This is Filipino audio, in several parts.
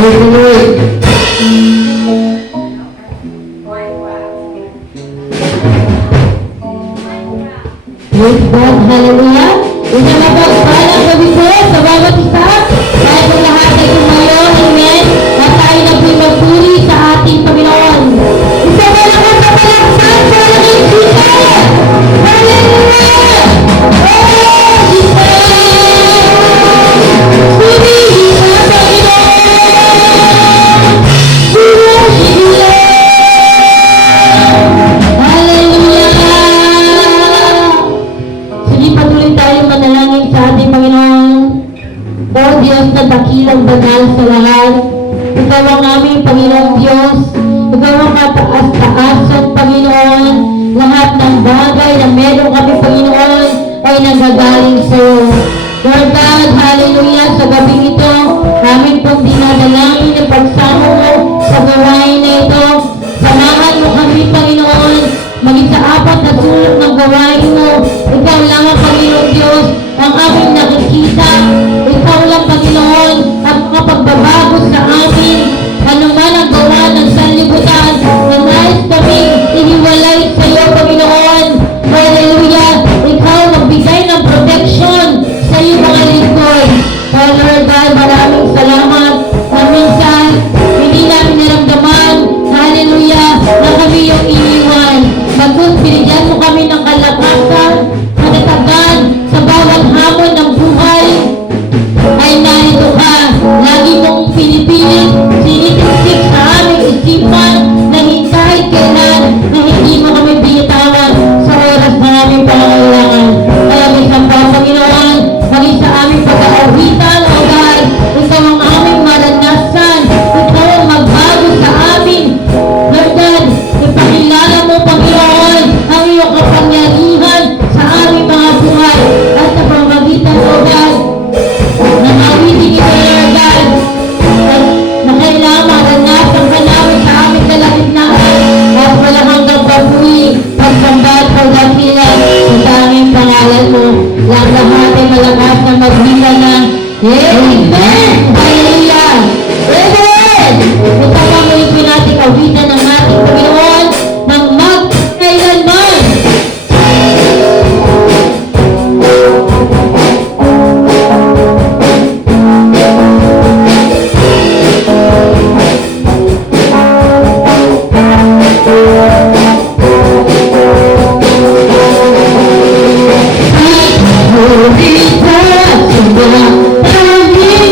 Praise God, hallelujah. Isalabag pala gabi po sa bawat isa. Tayo po lahat ay tumayo, amen. At tayo na po'y magpuri sa ating Panginoon. Isa mo naman sa palaksan sa ating Jesus. Hallelujah! Oh, Jesus! Purihin sa Panginoon! Purihin nila! Hallelujah! Sige, patuloy tayong manalangin sa ating Panginoon. O Diyos na dakilang banal sa lahat, Ikaw ang aming Panginoong Diyos. Ikaw ang kataas-taasang Panginoon. Lahat ng bagay na meron kami, Panginoon, ay nanggagaling sa iyo. Lord God, hallelujah, sa gabing ito, namin pong dinadalangin ang pagsama mo sa gawain na ito. Samahan mo kami, Panginoon, maging sa apat na sulok ng gawain mo. Ikaw lang ang Panginoon Diyos, ang aming nakikita. Ikaw lang, Panginoon, ang mga pagbabago sa amin. Ano man ang gawa ng sanlibutan, na nais kaming iniwalay sa iyo, Panginoon. Hallelujah! Ikaw magbigay ng protection sa iyo, mga lingkod. Oh Lord God, maraming salamat na minsan hindi namin naramdaman, hallelujah, na kami yung iniwan. Bagkus, binigyan mo kami ng kalakasan, katatagan sa bawat hamon ng buhay. Ay narito ka, lagi mong pinipilit, sinitiksik sa aming isipan, na kahit kailan, na hindi mo kami binitawan sa oras na aming pangangailangan. Kaya may samba, Panginoon, maging sa aming pag-aawitan, O God, ikaw ang aming maranasan, ikaw ang magbago sa amin. Lord God, ipakilala mo, Panginoon, ang iyong kapangyarihan sa aming mga buhay at sa pamamagitan, O God, na mawitin ito, Lord God, na kailangan maranasan ka namin sa aming kalagitnaan at walang hanggang papuri, pagsamba at pagdakilan sa aming pangalan mo. Lang lahat ay malakas na magbila ng Amen! Hallelujah! Amen! Ito ang mga natin kawitan ng ating Panginoon ng magkailanman. Holy God,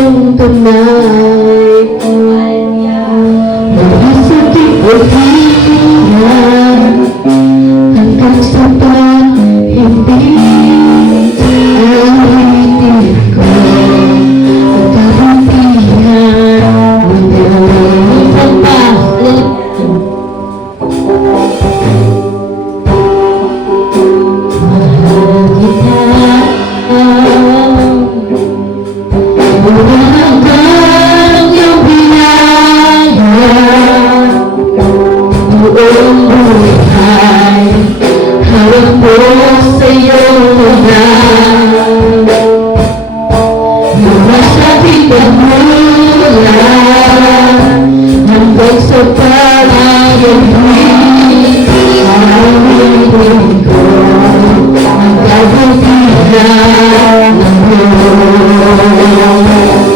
iyong tunay. Mula sa tipulihan hanggang sa pag-ibig, awitin ko ang kabutihan mo. Minsan pa, mahal kita. Mula hanggang iyong binaya, buong buhay, hawak mo sa iyong lugar. Mula sa pinagmulan hanggang sa pag-ibig, awitin ko ang kabutihan ng Diyos.